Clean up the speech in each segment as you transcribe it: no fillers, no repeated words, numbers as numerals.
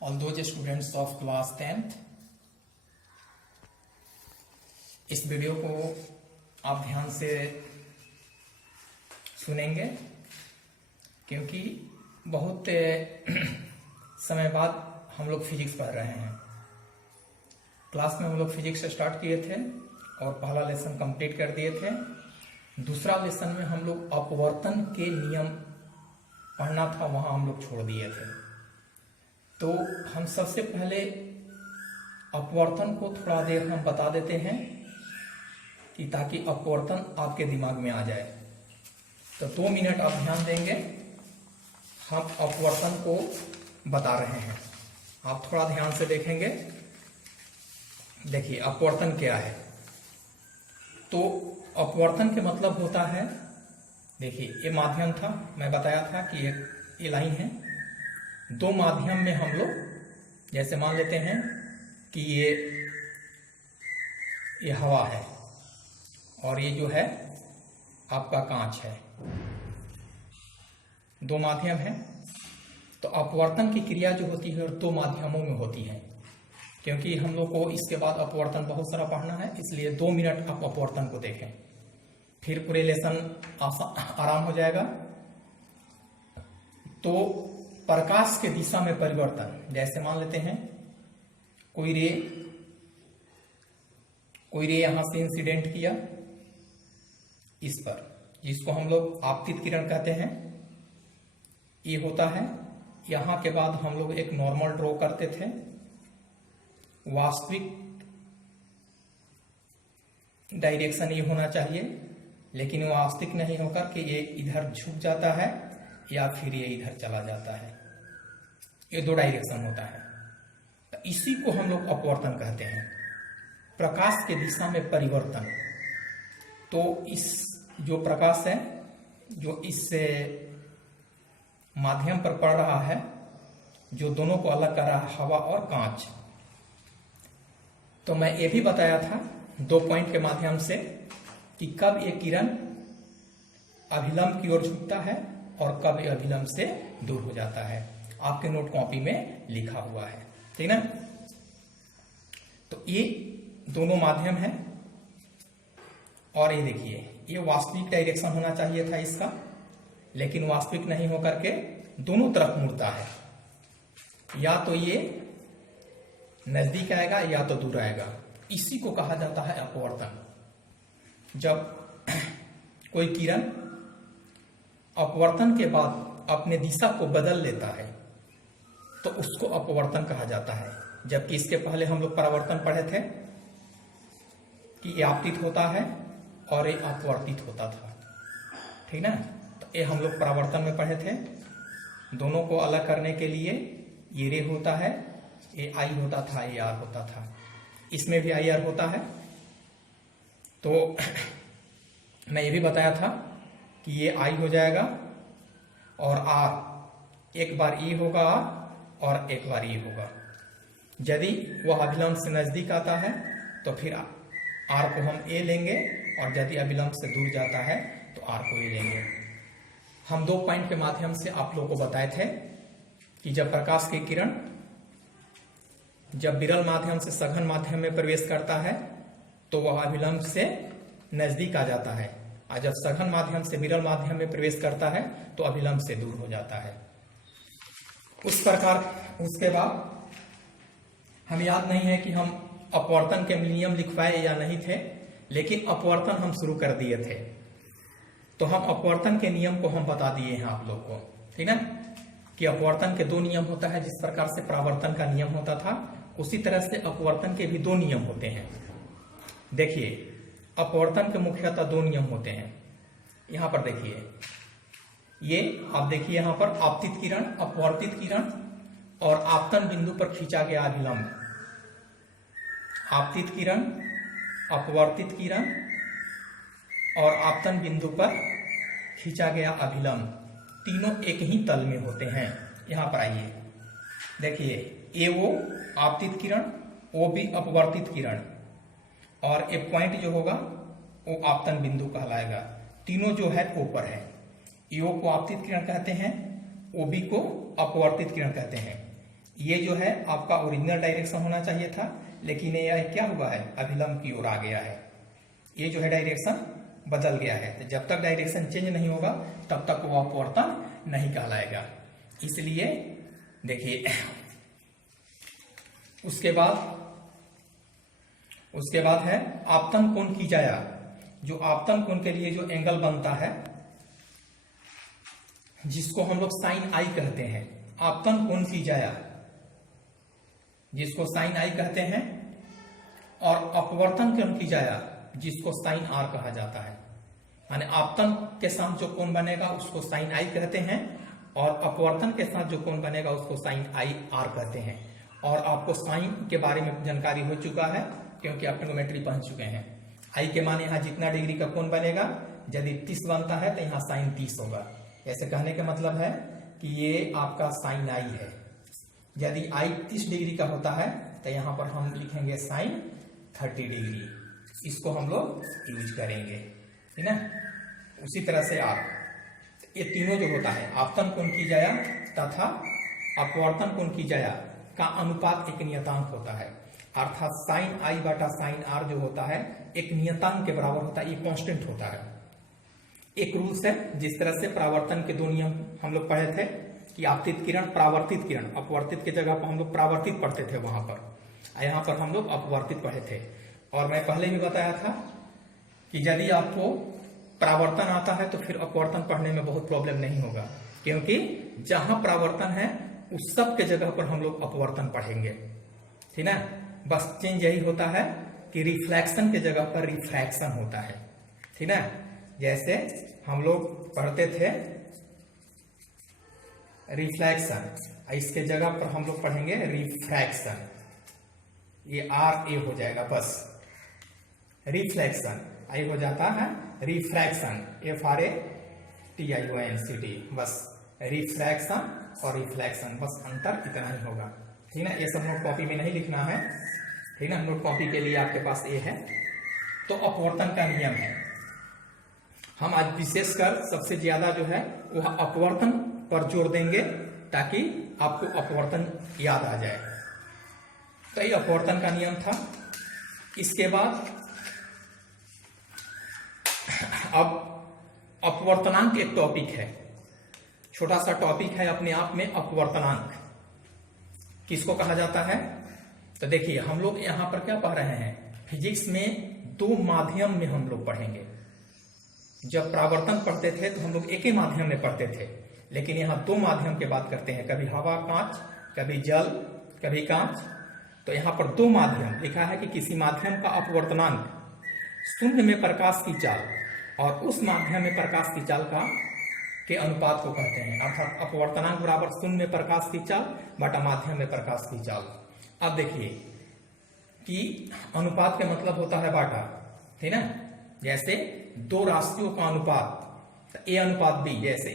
all those students of class 10th। इस video को आप ध्यान से सुनेंगे क्योंकि बहुत समय बाद हम लोग फिजिक्स पढ़ रहे हैं। क्लास में हम लोग फिजिक्स स्टार्ट किए थे और पहला लेसन कंप्लीट कर दिए थे। दूसरा लेसन में हम लोग अपवर्तन के नियम पढ़ना था, वहां हम लोग छोड़ दिए थे। तो हम सबसे पहले अपवर्तन को थोड़ा देर हम बता देते हैं कि ताकि अपवर्तन आपके दिमाग में आ जाए। तो 2 मिनट आप ध्यान देंगे, हम अपवर्तन को बता रहे हैं। आप थोड़ा ध्यान से देखेंगे। देखिए अपवर्तन क्या है। तो अपवर्तन के मतलब होता है, देखिए ये माध्यम था, मैं बताया था कि ये लाइन है। दो माध्यम में हम लोग जैसे मान लेते हैं कि ये हवा है और ये जो है आपका कांच है, दो माध्यम है। तो अपवर्तन की क्रिया जो होती है दो माध्यमों में होती है। क्योंकि हम लोग को इसके बाद अपवर्तन बहुत सारा पढ़ना है, इसलिए 2 मिनट आप अपवर्तन को देखें, फिर पूरे लेसन आराम हो जाएगा। तो प्रकाश के दिशा में परिवर्तन, जैसे मान लेते हैं कोई रे यहां से इंसिडेंट किया इस पर, जिसको हम लोग आपतित किरण कहते हैं। ये होता है। यहां के बाद हम लोग एक नॉर्मल ड्रॉ करते थे। वास्तविक डायरेक्शन ये होना चाहिए, लेकिन वो वास्तविक नहीं होकर के ये इधर झुक जाता है या फिर ये इधर चला जाता है। ये 2 डायरेक्शन होता है। तो इसी को हम लोग अपवर्तन कहते हैं, प्रकाश के दिशा में परिवर्तन। तो इस जो प्रकाश है जो इस माध्यम पर पड़ रहा है, जो दोनों को अलग कर रहा है, हवा और कांच। तो मैं ये भी बताया था 2 पॉइंट के माध्यम से कि कब ये किरण अभिलंब की ओर झुकता है और कब ये अभिलंब से दूर हो जाता है। आपके नोट कॉपी में लिखा हुआ है, ठीक ना। तो ये दोनों माध्यम है और ये देखिए ये वास्तविक डायरेक्शन होना चाहिए था इसका, लेकिन वास्तविक नहीं होकर के दोनों तरफ मुड़ता है। या तो ये नजदीक आएगा या तो दूर आएगा। इसी को कहा जाता है अपवर्तन। जब कोई किरण अपवर्तन के बाद अपने दिशा को बदल लेता है तो उसको अपवर्तन कहा जाता है। जबकि इसके पहले हम लोग परावर्तन पढ़े थे कि ये आपतित होता है और ये अपवर्तित होता था, ठीक ना। तो ये हम लोग परावर्तन में पढ़े थे। दोनों को अलग करने के लिए ये रे होता है, ये आई होता था, ये आर होता था। इसमें भी आई आर होता है। तो मैं ये भी बताया था कि ये आई हो जाएगा और आर, एक बार ई होगा आर और एक बार ई होगा। यदि वह अभिलंब से नजदीक आता है तो फिर आर को हम ए लेंगे, और यदि अभिलंब से दूर जाता है तो आर को ए लेंगे। हम 2 पॉइंट के माध्यम से आप लोगों को बताए थे कि जब प्रकाश की किरण जब विरल माध्यम से सघन माध्यम में प्रवेश करता है तो वह अभिलंब से नजदीक आ जाता है, और जब सघन माध्यम से विरल माध्यम में प्रवेश करता है तो अभिलंब से दूर हो जाता है। उस प्रकार उसके बाद हम याद नहीं है कि हम अपवर्तन के नियम लिखवाए या नहीं थे, लेकिन अपवर्तन हम शुरू कर दिए थे। तो हम अपवर्तन के नियम को हम बता दिए हैं आप लोग को, ठीक है, कि अपवर्तन के 2 नियम होता है। जिस प्रकार से परावर्तन का नियम होता था, उसी तरह से अपवर्तन के भी 2 नियम होते हैं। देखिए अपवर्तन के मुख्यतः 2 नियम होते हैं। यहां पर देखिए, ये आप देखिए यहां पर आपतित किरण, अपवर्तित किरण और आपतन बिंदु पर खींचा गया अभिलंब। आपतित किरण, अपवर्तित किरण और आपतन बिंदु पर खींचा गया अभिलंब, तीनों एक ही तल में होते हैं। यहां पर आइए, देखिए ए वो आपतित किरण, ओ बी अपवर्तित किरण, और एक पॉइंट जो होगा वो आपतन बिंदु कहलाएगा। तीनों जो है ओ पर है। ईओ को आपतित किरण कहते हैं, ओबी को अपवर्तित किरण कहते हैं। ये जो है आपका ओरिजिनल डायरेक्शन होना चाहिए था, लेकिन ये क्या हुआ है, अभिलंब की ओर आ गया है। ये जो है डायरेक्शन बदल गया है। तो जब तक डायरेक्शन चेंज नहीं होगा तब तक वो अपवर्तन नहीं कहलाएगा। इसलिए देखिए उसके बाद है आपतन कोण की जाया। जो आपतन कोण के लिए जो एंगल बनता है, जिसको हम लोग साइन आई कहते हैं, आपतन कोण की जाया जिसको साइन आई कहते हैं, और अपवर्तन कोण की जाया जिसको साइन आर कहा जाता है। माने आपतन के साथ जो कोण बनेगा उसको साइन आई कहते हैं, और अपवर्तन के साथ जो कोण बनेगा उसको साइन आई आर कहते हैं। और आपको साइन के बारे में जानकारी हो चुका है क्योंकि आप ट्रिग्नोमेट्री पढ़ चुके हैं। आई के माने यहाँ जितना डिग्री का कोण बनेगा, यदि 30 बनता है तो यहाँ साइन 30 होगा। ऐसे कहने का मतलब है कि ये आपका साइन आई है। यदि आई 30 डिग्री का होता है तो यहाँ पर हम लिखेंगे साइन 30 डिग्री। इसको हम लोग यूज करेंगे, ठीक है। उसी तरह से आप ये तीनों जो होता है, आपतन कोण की जाया तथा अपवर्तन कोण की जाया का अनुपात एक नियतांक होता है। अर्थात साइन आई बटा साइन आर जो होता है एक नियतांक के बराबर होता है, ये कांस्टेंट होता है। एक रूल्स है, जिस तरह से परावर्तन के 2 नियम हम लोग पढ़े थे कि आपतित किरण, परावर्तित किरण। अपवर्तित की जगह पर हम लोग परावर्तित पढ़ते थे वहां पर, यहाँ पर हम लोग अपवर्तित पढ़े थे। और मैं पहले भी बताया था कि यदि आपको परावर्तन आता है तो फिर अपवर्तन पढ़ने में बहुत प्रॉब्लम नहीं होगा, क्योंकि जहां परावर्तन है उस सब के जगह पर हम लोग अपवर्तन पढ़ेंगे, ठीक है। बस चेंज यही होता है कि रिफ्लेक्शन के जगह पर रिफ्रैक्शन होता है, ठीक है। जैसे हम लोग पढ़ते थे रिफ्लेक्शन, इसके जगह पर हम लोग पढ़ेंगे रिफ्रैक्शन। ये आर ए हो जाएगा, बस रिफ्लेक्शन आई हो जाता है रिफ्रैक्शन, FRATION, बस रिफ्रैक्शन और रिफ्लेक्शन, बस अंतर इतना ही होगा, ठीक है। ये सब नोट कॉपी में नहीं लिखना है, ठीक है। नोट कॉपी के लिए आपके पास ये है। तो अपवर्तन का नियम है। हम आज विशेषकर सबसे ज्यादा जो है वह अपवर्तन पर जोर देंगे ताकि आपको अपवर्तन याद आ जाए। तो ये अपवर्तन का नियम था। इसके बाद अब अपवर्तनांक एक टॉपिक है, छोटा सा टॉपिक है अपने आप में। अपवर्तनांक किसको कहा जाता है? तो देखिए हम लोग यहां पर क्या पढ़ रहे हैं, फिजिक्स में 2 माध्यम में हम लोग पढ़ेंगे। जब परावर्तन पढ़ते थे तो हम लोग एक ही माध्यम में पढ़ते थे, लेकिन यहाँ 2 माध्यम की बात करते हैं, कभी हवा कांच, कभी जल, कभी कांच। तो यहाँ पर 2 माध्यम लिखा है कि किसी माध्यम का अपवर्तनांक शून्य में प्रकाश की चाल और उस माध्यम में प्रकाश की चाल के अनुपात को कहते हैं। अर्थात अपवर्तनांक बराबर शून्य में प्रकाश की चाल बटा माध्यम में प्रकाश की चाल। अब देखिए कि अनुपात का मतलब होता है बाटा, ठीक ना। जैसे 2 राशियों का अनुपात, ए अनुपात बी, जैसे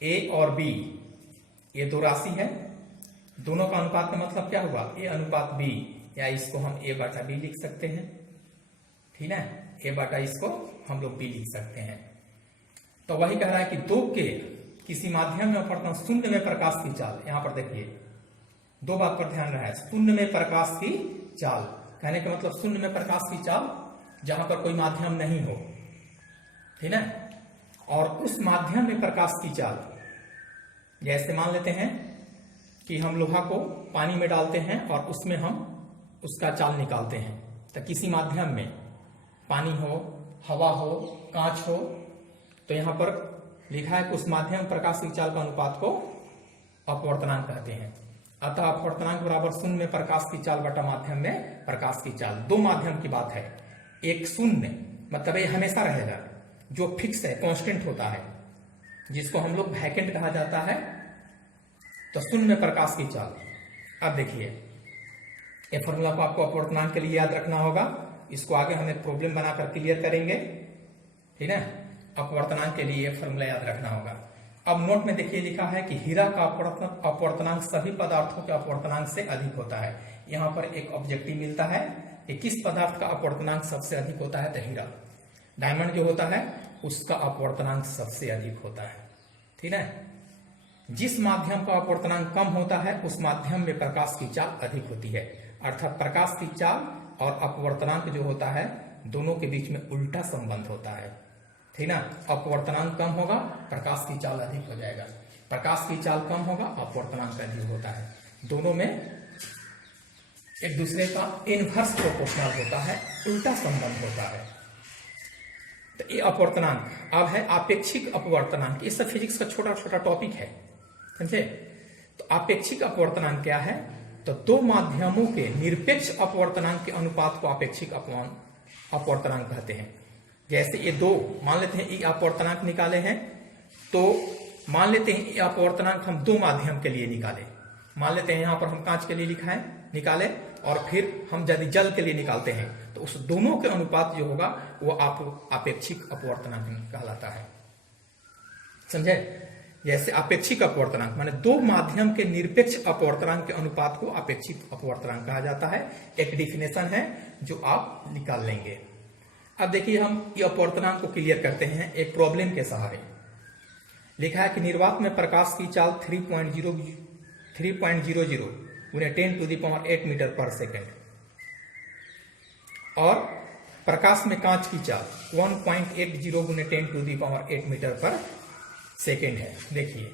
ए और बी, ये 2 राशि है, दोनों का अनुपात का मतलब क्या हुआ, ए अनुपात बी, या इसको हम ए बटा बी लिख सकते हैं, ठीक है। ए बटा इसको हम लोग बी लिख सकते हैं। तो वही कह रहा है कि 2 के किसी माध्यम में अपवर्तन शून्य में प्रकाश की चाल। यहां पर देखिए 2 बात पर ध्यान रहा है, शून्य में प्रकाश की चाल कहने का मतलब शून्य में प्रकाश की चाल जहां पर कोई माध्यम नहीं हो, ठीक है। और उस माध्यम में प्रकाश की चाल, जैसे मान लेते हैं कि हम लोहा को पानी में डालते हैं और उसमें हम उसका चाल निकालते हैं। तो किसी माध्यम में पानी हो, हवा हो, कांच हो, तो यहां पर लिखा है कि उस माध्यम प्रकाश की चाल का अनुपात को अपवर्तनांक कहते हैं। अतः अपवर्तनांक बराबर शून्य में प्रकाश की चाल बटा माध्यम में प्रकाश की चाल। 2 माध्यम की बात है, एक शून्य मतलब ये हमेशा रहेगा, जो फिक्स है, कांस्टेंट होता है, जिसको हम लोग वैकेंट कहा जाता है। तो शून्य में प्रकाश की चाल। अब देखिए ये फॉर्मूला को आपको अपवर्तनांक के लिए याद रखना होगा, इसको आगे हम एक प्रॉब्लम बनाकर क्लियर करेंगे, ठीक है। अपवर्तनांक के लिए फॉर्मूला याद रखना होगा। अब नोट में देखिए लिखा है कि हीरा का अपवर्तनांक सभी पदार्थों के अपवर्तनांक से अधिक होता है। यहाँ पर एक ऑब्जेक्टिव मिलता है कि किस पदार्थ का अपवर्तनांक सबसे अधिक होता है, तो हीरा। डायमंड जो होता है उसका अपवर्तनांक सबसे अधिक होता है, ठीक है। जिस माध्यम का अपवर्तनांक कम होता है उस माध्यम में प्रकाश की चाल अधिक होती है। अर्थात प्रकाश की चाल और अपवर्तनांक जो होता है दोनों के बीच में उल्टा संबंध होता है, ठीक ना। अपवर्तनांक कम होगा, प्रकाश की चाल अधिक हो जाएगा, प्रकाश की चाल कम होगा, अपवर्तनांक अधिक होता है। दोनों में एक दूसरे का इनवर्स प्रोपोर्शनल होता है, उल्टा संबंध होता है। तो ये अपवर्तनांक अब है आपेक्षिक अपवर्तनांक। ये सब फिजिक्स का छोटा छोटा टॉपिक है, समझे। तो आपेक्षिक अपवर्तनांक क्या है? तो दो माध्यमों के निरपेक्ष अपवर्तनांक के अनुपात को आपेक्षिक अपवर्तनांक कहते हैं। जैसे ये दो, मान लेते हैं ये अपवर्तनांक निकाले हैं, तो मान लेते हैं ये अपवर्तनांक हम दो माध्यम के लिए निकाले। मान लेते हैं यहां पर हम कांच के लिए लिखा है, निकाले, और फिर हम यदि जल के लिए निकालते हैं तो उस दोनों के अनुपात जो होगा वो आपेक्षिक अपवर्तनांक कहलाता है, समझे। जैसे आपेक्षिक अपवर्तनांक माने दो माध्यम के निरपेक्ष अपवर्तनांक के अनुपात को आपेक्षिक अपवर्तनांक कहा जाता है। एक डिफिनेशन है जो आप निकाल लेंगे। अब देखिए हम ये अपवर्तनांक को क्लियर करते हैं एक प्रॉब्लम के सहारे। लिखा है कि निर्वात में प्रकाश की चाल 3.00 गुने 10⁸ मीटर पर सेकेंड और प्रकाश में कांच की चाल 1.80 गुने 10⁸ मीटर पर सेकेंड है। देखिए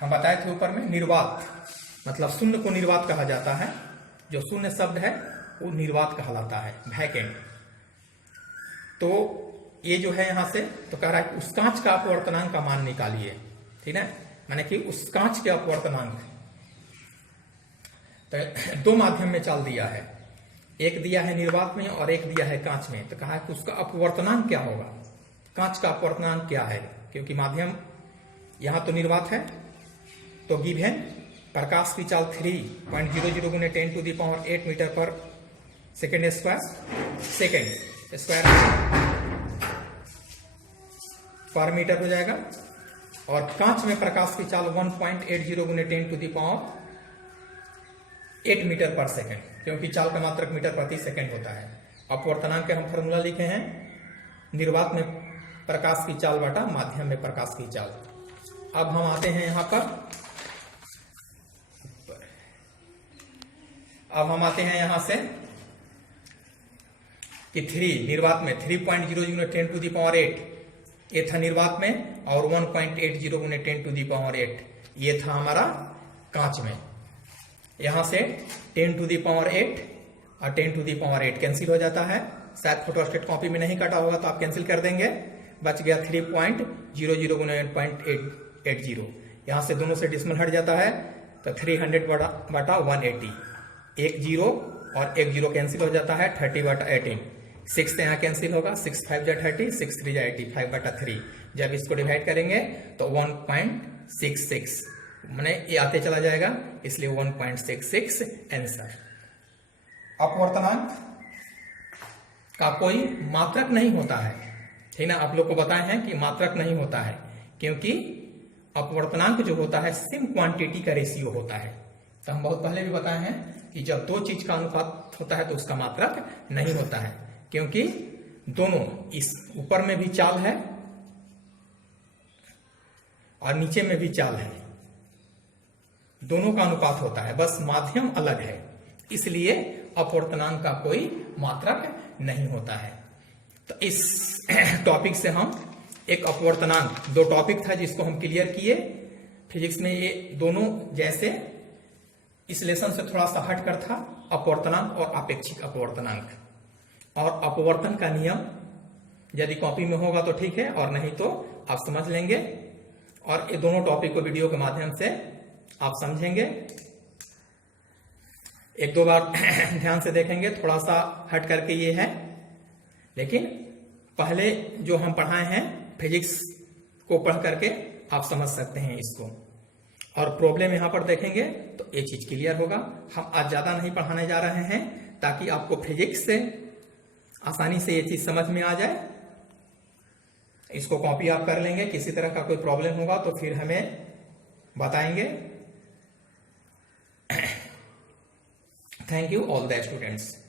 हम बताए थे ऊपर में, निर्वात मतलब शून्य को निर्वात कहा जाता है। जो शून्य शब्द है वो निर्वात कहलाता है, वैकेंट। तो ये जो है यहां से तो कह रहा है कि उस कांच का अपवर्तनांक का मान निकालिए, ठीक है। माने कि उस कांच के अपवर्तनांक, तो दो माध्यम में चाल दिया है, एक दिया है निर्वात में और एक दिया है कांच में। तो कहा है कि उसका अपवर्तनांक क्या होगा, कांच का अपवर्तनांक क्या है, क्योंकि माध्यम यहां तो निर्वात है। तो गिवन प्रकाश की चाल 3.00 गुने 10⁸ मीटर पर सेकेंड स्क्वायर पर मीटर हो जाएगा, और कांच में प्रकाश की चाल 1.80 गुने 10⁸ मीटर पर सेकेंड, क्योंकि चाल का मात्रक मीटर प्रति सेकेंड होता है। अपवर्तनांक के हम फॉर्मूला लिखे हैं, निर्वात में प्रकाश की चाल बटा माध्यम में प्रकाश की चाल। अब हम आते हैं यहां पर, अब हम आते हैं यहां से कि 3 निर्वात में 3.00 गुने 10⁸ ये था निर्वात में, और 1.80 गुने 10⁸ ये था हमारा कांच में। यहां से 10⁸ और 10⁸ कैंसिल हो जाता है। शायद फोटोस्टेट कॉपी में नहीं कटा होगा तो आप कैंसिल कर देंगे, बच गया 3.00 गुने 1.80। यहां से दोनों से डिसिमल हट जाता है तो 300 बटा 180, एक जीरो और एक जीरो कैंसिल हो जाता है, 30 बटा 18। 6 यहाँ कैंसिल होगा, 6 5 जा 30, 6 3 जा 80, 5 बटा 3। जब इसको डिवाइड करेंगे तो 1.66 मैंने ये आते चला जाएगा, इसलिए 1.66 आंसर। अपवर्तनांक का कोई मात्रक नहीं होता है, ठीक ना। आप लोग को बताए हैं कि मात्रक नहीं होता है, क्योंकि अपवर्तनांक जो होता है सेम क्वांटिटी का रेशियो होता है। तो हम बहुत पहले भी बताए हैं कि जब दो चीज का अनुपात होता है तो उसका मात्रक नहीं होता है, क्योंकि दोनों, इस ऊपर में भी चाल है और नीचे में भी चाल है, दोनों का अनुपात होता है, बस माध्यम अलग है, इसलिए अपवर्तनांक का कोई मात्रक नहीं होता है। तो इस टॉपिक से हम एक अपवर्तनांक, दो टॉपिक था जिसको हम क्लियर किए फिजिक्स में। ये दोनों जैसे इस लेसन से थोड़ा सा हट कर था, अपवर्तनांक और आपेक्षिक अपवर्तनांक। और अपवर्तन का नियम यदि कॉपी में होगा तो ठीक है, और नहीं तो आप समझ लेंगे। और ये दोनों टॉपिक को वीडियो के माध्यम से आप समझेंगे, एक दो बार ध्यान से देखेंगे, थोड़ा सा हट करके ये है, लेकिन पहले जो हम पढ़ाए हैं फिजिक्स को पढ़ करके आप समझ सकते हैं इसको। और प्रॉब्लम यहां पर देखेंगे तो ये चीज क्लियर होगा। हम आज ज्यादा नहीं पढ़ाने जा रहे हैं ताकि आपको फिजिक्स से आसानी से ये चीज समझ में आ जाए। इसको कॉपी आप कर लेंगे, किसी तरह का कोई प्रॉब्लम होगा तो फिर हमें बताएंगे। Thank you all the students.